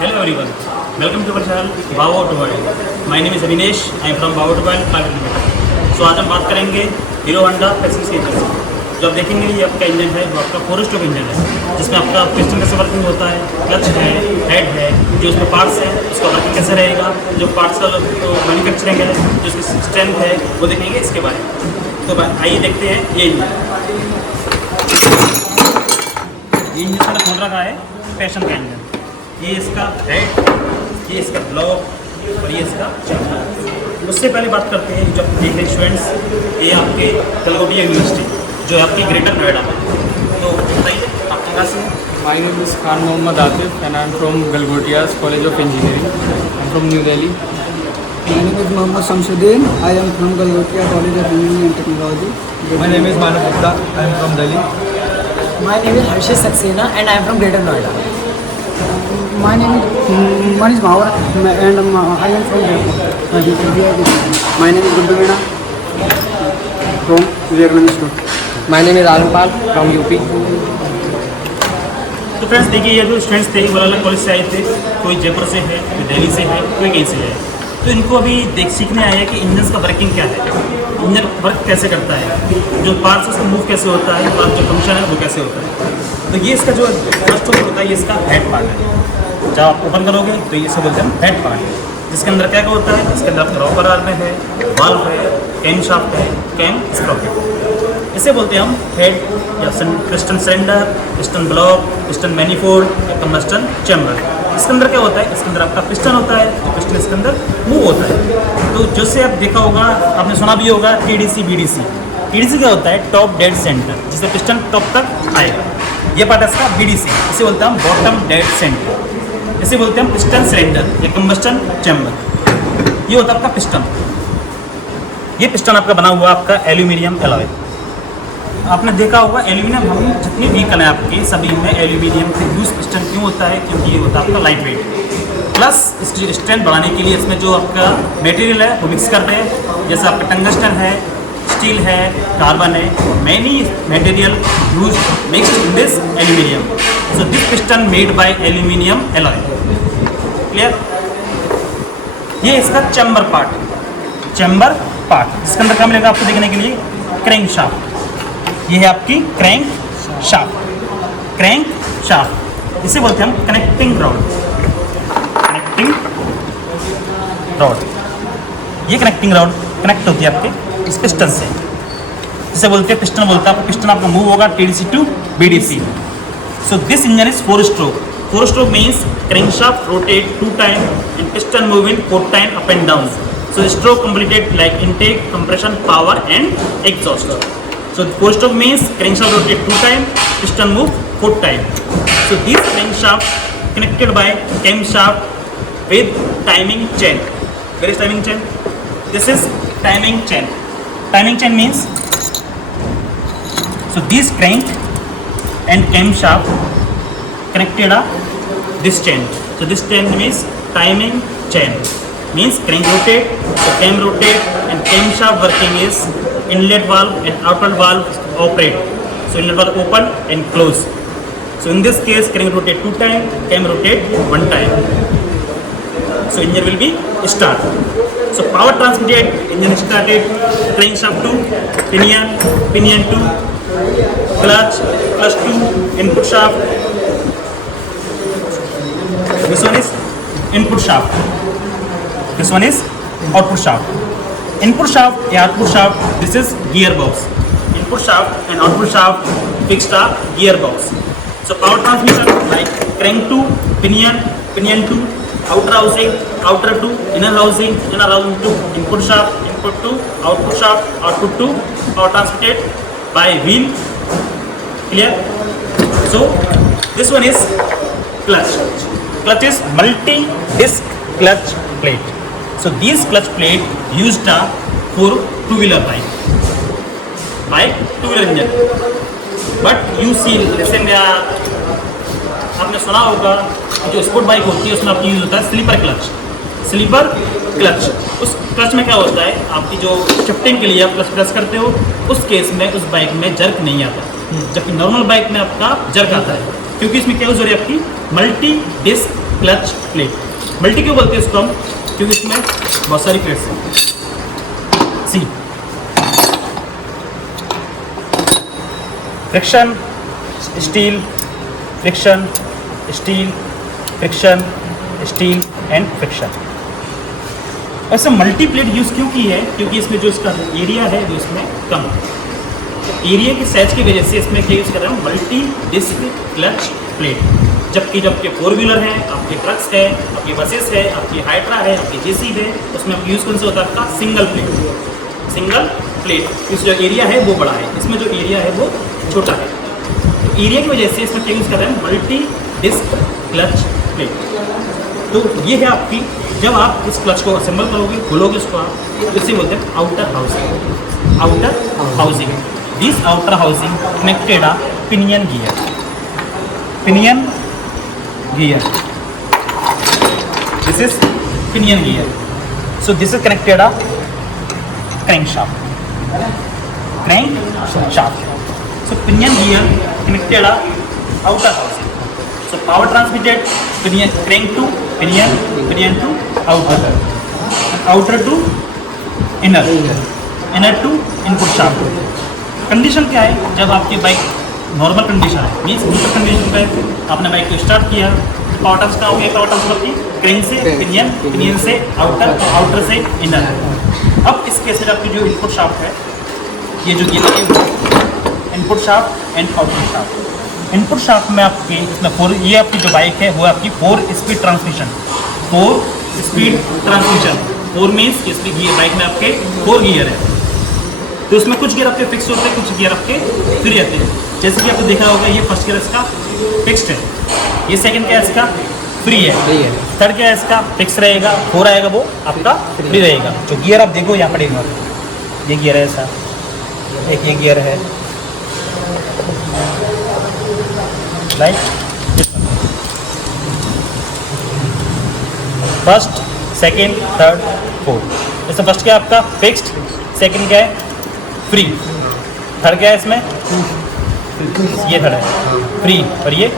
Hello everyone, welcome to our channel Wow Automobile. My name is Abhinesh. I am from Wow Automobile Private Limited. So आज हम बात करेंगे hero Honda passenger के engine से। जो आप देखेंगे ये आपका इंजन है, वो आपका 4 स्ट्रोक इंजन है, जिसमें आपका पिस्टन कैसे वर्किंग होता है, क्लच है, हेड है, जो उसमें पार्ट्स है उसका वर्किंग कैसे रहेगा, जो पार्ट्स का जो मैन्युफैक्चरिंग है, जो उसकी स्ट्रेंथ है, वो देखेंगे इसके बारे में। तो आइए देखते हैं ये इंजन सारा खोल रखा है पैशन का इंजन। ये इसका हेड, ये इसका ब्लॉक और ये इसका चैम्बर। उससे पहले बात करते हैं जब देख रहे स्टूडेंट्स, ये आपके गलगोटिया यूनिवर्सिटी जो है आपकी ग्रेटर नोएडा में। तो बताइए आप कहाँ से हैं? My name is Khan Mohammad Atif and I am from Galgotias College of Engineering. I am from New Delhi. My name is Mohammad Samsudin. I am from Galgotia College of Engineering and Technology. My name is Manav Gupta. I am from Delhi. My name is Harshit Saxena and I am from Greater Noida. My name is Manish Mawar and I am from Jaipur. My name is Guddu Veena from Vivekananda School. My name is Alanpal from UP. तो friends देखिए, ये जो students थे वो अलग college से आए थे, कोई जयपुर से है, कोई दिल्ली से है, कोई कहीं से है। तो इनको अभी सीखने आया है कि इंजन का वर्किंग क्या है, इंजन वर्क कैसे करता है, जो पार्ट्स उसका मूव कैसे होता है और जो फंक्शन है वो कैसे होता है। तो ये इसका जो फर्स्ट होता है, ये इसका हेड पार्ट है। जब आप ओपन करोगे तो ये इसे बोलते हैं हेड पार्ट, जिसके अंदर क्या क्या होता है, इसके अंदर आपका रॉकर आर्म है, वाल्व है, कैम शाफ्ट है, कैम स्प्रॉकेट। इसे बोलते हैं हम हेड या piston cylinder, piston block, piston manifold या कंबस्टन चैम्बर। इसके अंदर क्या होता है, इसके अंदर आपका पिस्टन होता है, जो पिस्टन इसके अंदर मूव होता है। तो जैसे आप देखा होगा, आपने सुना भी होगा TDC BDC। TDC क्या होता है, टॉप डेड सेंटर, जिससे पिस्टन टॉप तक आएगा। ये पार्ट है इसका BDC, इसे बोलते हैं हम बॉटम डेड सेंटर। इसे बोलते हैं हम पिस्टन सिलेंडर या कंबस्टन चैम्बर। ये होता है आपका पिस्टन। ये पिस्टन आपका बना हुआ आपका एल्यूमिनियम एलॉय। आपने देखा होगा एल्यूमिनियम, हम जितनी व्हीकल है आपके सभी में एल्यूमिनियम से यूज पिस्टन क्यों होता है, क्योंकि ये होता है आपका लाइट वेट, प्लस इसकी स्ट्रेंथ बढ़ाने के लिए इसमें जो आपका मटेरियल है वो मिक्स करते हैं। जैसे आपका टंगस्टन है, स्टील है, कार्बन है, many material use mixed in this aluminium. So this piston made by aluminium alloy. Clear? ये इसका चैम्बर पार्ट, चैम्बर पार्ट जिसके अंदर क्या मिलेगा आपको देखने के लिए, क्रैंक शाफ्ट। ये है आपकी क्रैंक शाफ्ट, क्रैंक शाफ्ट। इसे बोलते हैं हम कनेक्टिंग रॉड, कनेक्टिंग रॉड। ये कनेक्टिंग रॉड कनेक्ट होती है आपके इस पिस्टन से, जिसे बोलते हैं पिस्टन बोलता है। पिस्टन आपका मूव होगा TDC to BDC। So this engine is 4 stroke. 4 stroke means crank shaft rotate 2 times and piston moving 4 times up and down. So stroke completed like intake, compression, power and exhaust. So 4 stroke means crankshaft rotate 2 times, piston move 4 times. So this crankshaft connected by camshaft with timing chain. Where is timing chain? This is timing chain. Timing chain means, so this crank and camshaft connected this chain. So this chain means timing chain. Means crank rotate, so cam rotate and camshaft working is inlet valve and outlet valve operate. So inlet valve open and close. So in this case crank rotate 2 times, cam rotate 1 time. So engine will be start. So power transmitted, engine started, crankshaft to pinion, pinion to clutch, clutch to input shaft. This one is input shaft. This one is output shaft. Input shaft and output shaft, this is gearbox. Input shaft and output shaft fixed a gearbox. So power transmission like crank to pinion, pinion to outer housing, outer to inner housing, inner housing to input shaft, input to output shaft, output to power transmitted by wheel. Clear? So this one is clutch. Clutch is multi-disc clutch plate. So these clutch plate used for 2-wheeler bike, by 2-wheeler engine. But you see, जैसे में आपने सुना होगा जो sport bike होती है उसमें आपकी यूज होता है स्लीपर क्लच। स्लीपर क्लच, उस क्लच में क्या होता है, आपकी जो शिफ्टिंग के लिए आप क्लच प्रेस करते हो, उस केस में उस बाइक में जर्क नहीं आता, जबकि नॉर्मल बाइक में आपका जर्क आता है, क्योंकि इसमें क्या यूज हो रही है आपकी multi disc clutch plate. Multi क्यों बोलते हैं इसको हम? क्योंकि इसमें बहुत सारी प्लेट्स हैं। See friction steel, friction steel, friction steel and friction. ऐसे मल्टी प्लेट यूज़ क्यों की है? क्योंकि इसमें जो इसका एरिया है वो इसमें कम है। एरिया की साइज की वजह से इसमें क्या यूज़ कर रहे हैं? Multi disc clutch plate. जबकि जब आपके 4 व्हीलर हैं, आपके ट्रक्स है, आपकी बसेस है, आपकी हाइड्रा है, आपकी जेसी है, उसमें आप यूज़ कौन सा होता है? आपका सिंगल प्लेट। सिंगल प्लेट इस जो एरिया है वो बड़ा है, इसमें जो एरिया है वो छोटा है। तो एरिया की वजह से इसमें क्या यूज़ कर रहे हैं? Multi disc clutch plate. तो ये है आपकी, जब आप इस क्लच को असेंबल करोगे, खोलोगे इसको, आप इसे बोलते हैं outer housing. Outer housing, this outer housing connected a pinion gear. Pinion gear, this is pinion gear. So this is connected a crankshaft, crankshaft. So pinion gear connected a outer housing. So power transmitted pinion, crank to pinion, pinion to outer, outer to inner, inner to input shaft. Condition क्या है? जब आपकी bike normal condition है, means neutral condition पे आपने bike को start किया, power transfer हो गया, पावर ट्रांसफर की क्रेन से पिनियन, पिनियन से आउटर, आउटर से इनर। अब इस केस में आपकी जो इनपुट शाफ्ट है, ये जो input shaft and output shaft. Input shaft में आपके इसमें 4, ये आपकी जो बाइक है वो आपकी 4 speed transmission, 4 speed transmission. 4 means इसमें गियर, बाइक में आपके 4 गियर है। तो उसमें कुछ गियर आपके फिक्स होते हैं, कुछ गियर आपके फ्री रहते हैं। जैसे कि आपको देखा होगा, ये फर्स्ट गियर इसका फिक्स्ड है, ये सेकंड क्या है इसका फ्री है, थर्ड क्या है इसका फिक्स रहेगा, 4 आएगा वो आपका फ्री रहेगा। जो गियर आप देखो यहाँ पड़ेगा, ये गियर है ऐसा, एक ये गियर है right, first second third fourth. इसमें फर्स्ट क्या है आपका फिक्स्ड, सेकंड क्या है फ्री, थर्ड क्या है इसमें ये थर्ड है फ्री और ये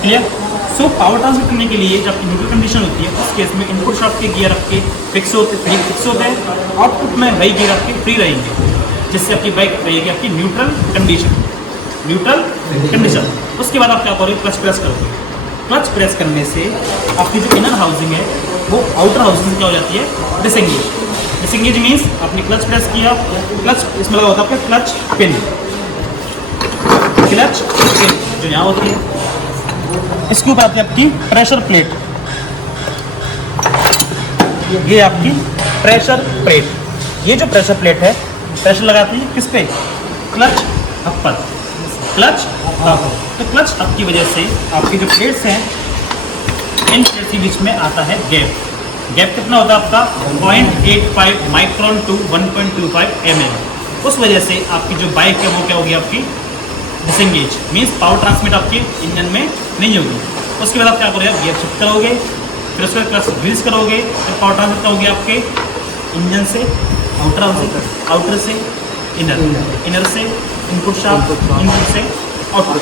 क्लियर। सो पावर ट्रांसफर करने के लिए जब न्यूट्रल कंडीशन होती है, उस केस में इनपुट शाफ्ट के गियर आपके फिक्स होते हैं, आउटपुट में वही गियर आपके फ्री रहेंगे, जिससे आपकी बाइक रहेगी आपकी न्यूट्रल कंडीशन, न्यूट्रल कंडीशन। उसके बाद आप क्या करोगे? क्लच प्रेस करोगे। क्लच प्रेस करने से आपकी जो इनर हाउसिंग है वो आउटर हाउसिंग क्या हो जाती है? डिसएंगेज। डिसएंगेज मीन्स आपने क्लच प्रेस किया, क्लच इसमें लगा होता है आपका क्लच पिन, क्लच पिन जो यहाँ होती है, इसके ऊपर आती है आपकी प्रेशर प्लेट, ये आपकी प्रेशर प्लेट। ये जो प्रेशर प्लेट है, प्रेशर लगाती है किस पे? क्लच अपर, क्लच अप। तो क्लच अप की वजह से आपकी जो प्लेट्स हैं, इन प्लेट्स के बीच में आता है गैप। गैप कितना होता है आपका? 0.85 माइक्रोन टू 1.25 mm। उस वजह से आपकी जो बाइक है वो क्या होगी? आपकी डिसएंगेज, मीन्स पावर ट्रांसमिट आपके इंजन में नहीं होगी। उसके बाद आप क्या करोगे? गियर शिफ्ट करोगे, फिर उसके बाद क्लच रिलीज करोगे, फिर पावर ट्रांसमिट करोगे आपके इंजन से आउटर हाउसिंग, आउटर से इनर, इनर से इनपुट शाफ्ट, इनपुट से आउटपुट।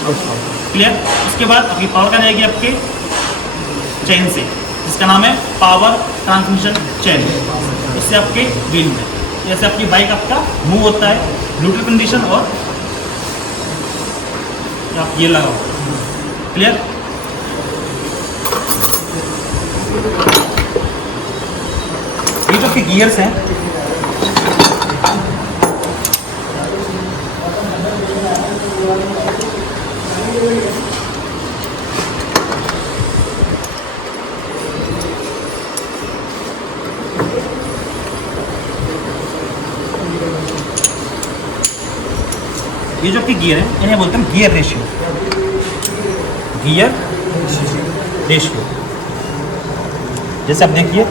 क्लियर। उसके बाद आपकी पावर का जाएगी आपके चेन से, जिसका नाम है पावर ट्रांसमिशन चेन। उससे आपके व्हील में जैसे आपकी बाइक आपका मूव होता है न्यूट्रल कंडीशन, और आप ये लगाओ। क्लियर। ये जो आपके गियर्स हैं, ये जो आपके गियर है इन्हें बोलते हैं गियर रेशियो, गियर रेशियो। जैसे आप देखिए,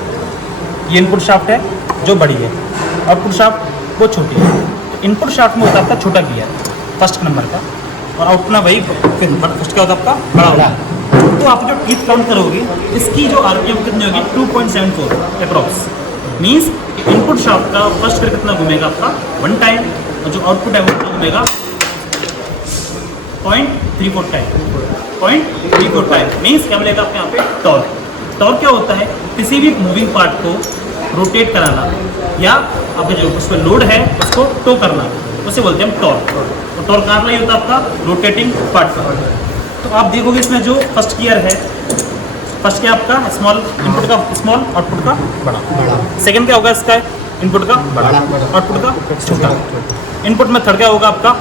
ये इनपुट शाफ्ट है जो बड़ी है, आउटपुट शाफ्ट वो छोटी है। तो इनपुट शाफ्ट में होता है आपका छोटा गियर फर्स्ट नंबर का, और आउटपुट में वही फर्स्ट का होता है आपका बड़ा होगा। तो आप जो टीथ काउंट करोगे, इसकी जो आरपीएम कितनी होगी? 2.74 अप्रॉक्स। मीन्स इनपुट शाफ्ट का फर्स्ट फिर कितना घूमेगा आपका? 1 टाइम, और जो आउटपुट है वो कितना घूमेगा? 0.34 टाइम 0.34 टाइम मीन्स क्या मिलेगा आपको यहाँ पे टॉर्क। टॉर्क क्या होता है? किसी भी मूविंग पार्ट को रोटेट कराना या आपके जो उस पर लोड है उसको टो करना, उसे बोलते हैं हम टॉर्क। तो टॉर्क कहाँ पर होता है आपका? रोटेटिंग पार्ट पर। तो आप देखोगे इसमें जो फर्स्ट गियर है, फर्स्ट क्या आपका स्मॉल इनपुट का स्मॉल, आउटपुट का बड़ा। सेकंड क्या होगा इसका? इनपुट का बड़ा, आउटपुट का छोटा। इनपुट में थर्ड क्या होगा आपका?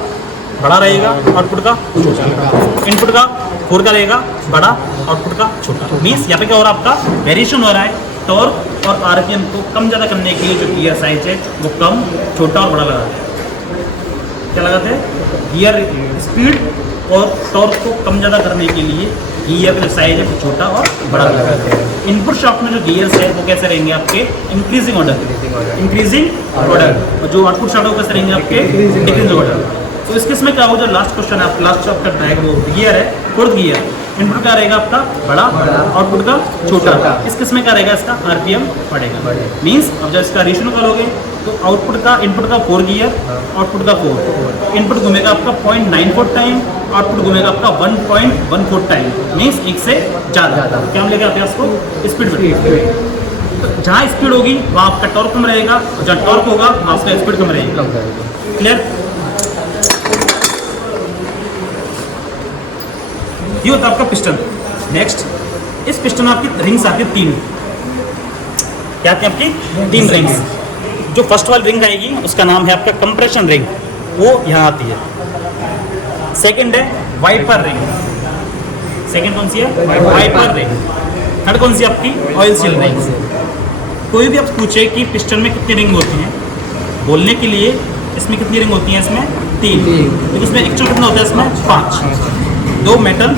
बड़ा रहेगा, आउटपुट का छोटा। इनपुट का फोर्थ का रहेगा बड़ा, आउटपुट का छोटा। मीन्स यहाँ पे क्या हो रहा है? आपका वेरिएशन हो रहा है टॉर्क और आरपीएम को कम ज़्यादा करने के लिए जो गियर साइज है वो कम, छोटा और बड़ा लगाते हैं। क्या लगाते हैं? गियर स्पीड और टॉर्क को कम ज़्यादा करने के लिए गियर का जो साइज है वो छोटा और बड़ा लगाते हैं। इनपुट शाफ्ट में जो गियर्स है वो कैसे रहेंगे आपके? Increasing order. और जो आउटपुट शाफ्ट है वो कैसे रहेंगे आपके? Decreasing order. तो इस केस में क्या होगा? जो लास्ट क्वेश्चन है, लास्ट आपका ट्रैक वो गियर है, फोर्थ गियर। इनपुट क्या रहेगा आपका? बड़ा, आउटपुट का छोटा। इस केस में क्या रहेगा? इसका आरपीएम बढ़ेगा। मीन्स अब जब इसका रेशियो निकालोगे तो आउटपुट का इनपुट का 4 गियर, आउटपुट का 4। इनपुट घूमेगा आपका 0.94 टाइम, आउटपुट घूमेगा आपका 1.14 टाइम। मीन्स एक से ज़्यादा। क्या मिलेगा आपके आपको? स्पीड बढ़ेगी। तो जहाँ स्पीड होगी वहाँ आपका टॉर्क कम रहेगा, और जहाँ टॉर्क होगा वहाँ आपका स्पीड कम रहेगी। क्लियर? ये होता है आपका पिस्टन। नेक्स्ट, इस पिस्टन में आपकी रिंग्स आती है 3। क्या आती है आपकी? 3 रिंग्स। जो फर्स्ट वाली रिंग आएगी उसका नाम है आपका कंप्रेशन रिंग, वो यहाँ आती है। सेकंड है वाइपर रिंग। सेकंड कौन सी है? Wiper ring. थर्ड कौन सी आपकी? Oil seal ring. कोई भी आप पूछे कि पिस्टन में कितनी रिंग होती हैं, बोलने के लिए इसमें कितनी रिंग होती हैं? इसमें 3। तो इसमें एक्चुअल कितना होता है? इसमें 5। 2 मेटल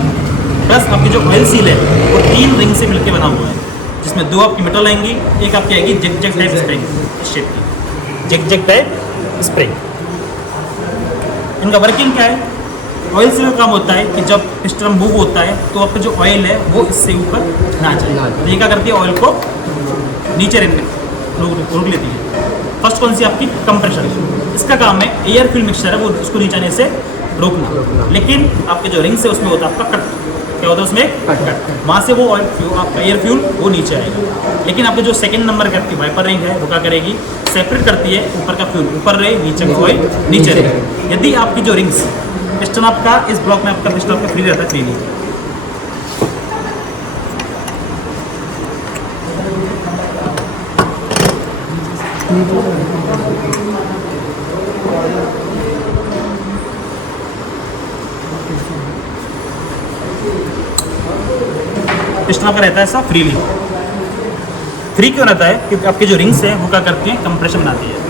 प्लस आपकी जो ऑयल सील है वो 3 रिंग से मिलकर बना हुआ है, जिसमें 2 आपकी मेटल आएंगी, एक आपकी आएगी जेग जेग टाइप स्प्रिंग, इस शेप की जेग जेग टाइप स्प्रिंग। इनका वर्किंग क्या है? ऑयल सील का काम होता है कि जब पिस्टन मूव होता है तो आपका जो ऑयल है वो इससे ऊपर ना जाए। तो ये क्या करती है? ऑयल को नीचे रोक लेती है। फर्स्ट कौन सी आपकी? कंप्रेशन। इसका काम है एयर फ्यूल मिक्सचर है वो उसको नीचे आने से रोकना। लेकिन आपके जो रिंग्स है उसमें होता है आपका कट। क्या होता है उसमें? कट। वहाँ से वो ऑयल आपका एयर फ्यूल वो नीचे आएगा। लेकिन आपके जो सेकंड नंबर की आपकी वाइपर रिंग है वो क्या करेगी? सेपरेट करती है, ऊपर का फ्यूल ऊपर रहे, नीचे का ऑयल नीचे रहे। यदि आपकी जो रिंग्स पिस्टन आपका इस ब्लॉक में आपका पिस्टन आपका फ्री रहता है, फ्रीली। पिस्टन आपका रहता है ऐसा फ्रीली। फ्री क्यों रहता है? क्योंकि आपके जो रिंग्स हैं वो क्या करती हैं? कंप्रेशन बनाती है।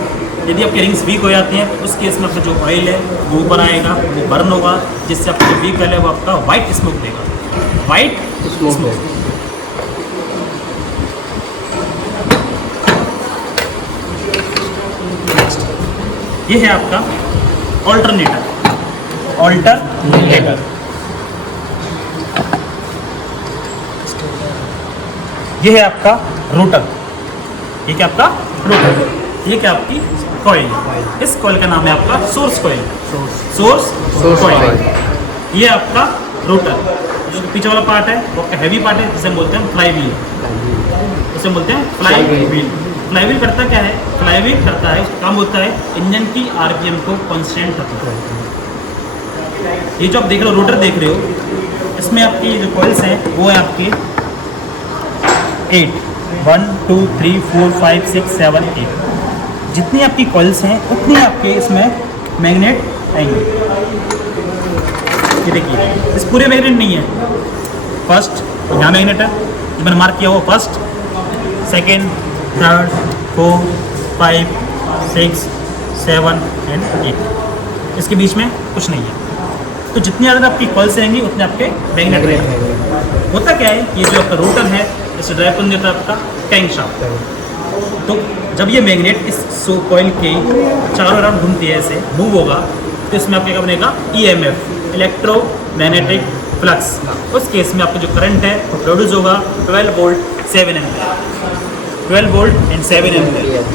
यदि आपकी रिंग्स वीक हो जाती हैं तो उस केस में आपका जो ऑयल है वो ऊपर आएगा, वो बर्न होगा, जिससे आपका जो वीक ऑयल है वो आपका वाइट स्मोक देगा। White smoke. ये है आपका ऑल्टरनेटर। ऑल्टरनेटर ये है आपका रोटर। ये क्या आपका? रोटर। ये क्या आपकी? कॉइल। इस कॉइल का नाम है आपका सोर्स कॉइल। Source coil. ये आपका रोटर। जो पीछे वाला पार्ट है वो आपका हैवी पार्ट है, जिसे हम बोलते हैं फ्लाई व्हील। इसे बोलते हैं फ्लाई व्हील। फ्लाई व्हील करता क्या है? फ्लाई व्हील करता है, उसका काम होता है इंजन की आरपीएम को कांस्टेंट रखना। ये जो आप देख रहे हो, रोटर देख रहे हो, इसमें आपकी जो कॉइल्स हैं वो है आपके 8, 1 2 3 4 5 6 7 8। जितनी आपकी कॉइल्स हैं उतनी आपके इसमें मैग्नेट आएंगे। ये देखिए, इस पूरे मैग्नेट नहीं है। फर्स्ट यहाँ मैग्नेट है जो मैंने मार्क किया, वो फर्स्ट, सेकेंड, थर्ड, 4 5 6 7 एंड 8। इसके बीच में कुछ नहीं है। तो जितनी ज़्यादा आपकी कॉइल्स रहेंगी उतने आपके मैग्नेट रहेंगे। होता क्या है? ये जो आपका रोटर है इसे ड्राइव करने देता है आपका टैंक शाफ्ट। तो जब ये मैग्नेट इस कॉइल के चारों राउंड घूमती है, ऐसे मूव होगा, तो इसमें आपका क्या बनेगा? EMF, electromagnetic flux. उस केस में आपका जो करंट है वो प्रोड्यूस होगा 12 volt 7 ampere. 12 volt and 7 ampere.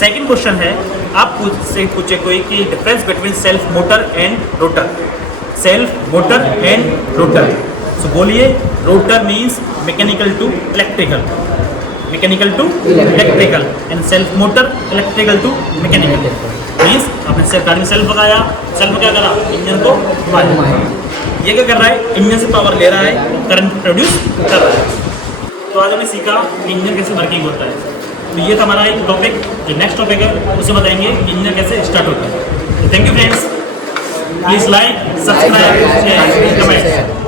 Second question है, आप से पूछे कोई कि difference between self motor and rotor. Self motor and rotor. So बोलिए, rotor means mechanical to electrical, mechanical to electrical, and self motor electrical to mechanical. Means आपने self गाड़ी में सेल्फ लगाया, सेल्फ क्या करा, इंजन को घुमाया। ये क्या कर रहा है, इंजन से पावर ले रहा है, करंट प्रोड्यूस कर रहा है। तो आज हमने सीखा कि इंजन कैसे वर्किंग होता है। तो ये था हमारा एक टॉपिक। जो नेक्स्ट टॉपिक है उसे बताएंगे कि इंजन कैसे स्टार्ट होता है। तो thank you friends, please like, subscribe, share, comment.